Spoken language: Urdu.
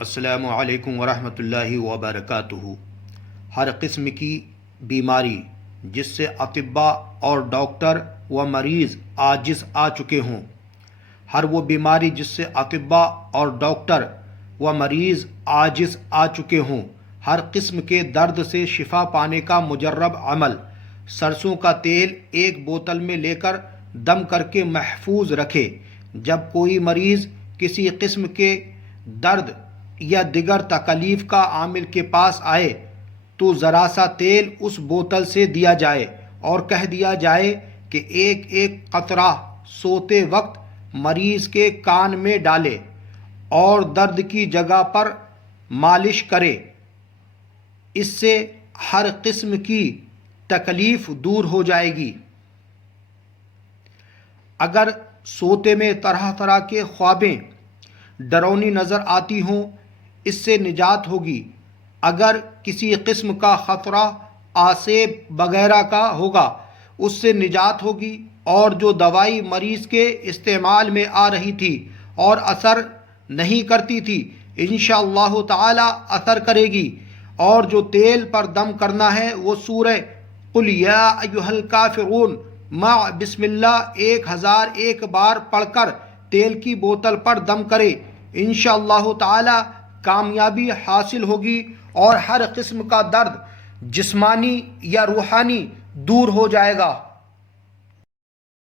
السلام علیکم ورحمۃ اللہ وبرکاتہ۔ ہر قسم کی بیماری جس سے اطباء اور ڈاکٹر و مریض عاجز آ چکے ہوں، ہر وہ بیماری جس سے اطباء اور ڈاکٹر و مریض عاجز آ چکے ہوں، ہر قسم کے درد سے شفا پانے کا مجرب عمل، سرسوں کا تیل ایک بوتل میں لے کر دم کر کے محفوظ رکھے۔ جب کوئی مریض کسی قسم کے درد یا دیگر تکلیف کا عامل کے پاس آئے تو ذرا سا تیل اس بوتل سے دیا جائے اور کہہ دیا جائے کہ ایک ایک قطرہ سوتے وقت مریض کے کان میں ڈالے اور درد کی جگہ پر مالش کرے۔ اس سے ہر قسم کی تکلیف دور ہو جائے گی۔ اگر سوتے میں طرح طرح کے خوابیں ڈراؤنی نظر آتی ہوں، اس سے نجات ہوگی۔ اگر کسی قسم کا خطرہ آسیب وغیرہ کا ہوگا، اس سے نجات ہوگی۔ اور جو دوائی مریض کے استعمال میں آ رہی تھی اور اثر نہیں کرتی تھی، انشاءاللہ تعالی اثر کرے گی۔ اور جو تیل پر دم کرنا ہے وہ سورہ قل یا ایھا الکافرون مع بسم اللہ 1001 بار پڑھ کر تیل کی بوتل پر دم کرے، انشاءاللہ تعالی کامیابی حاصل ہوگی اور ہر قسم کا درد جسمانی یا روحانی دور ہو جائے گا۔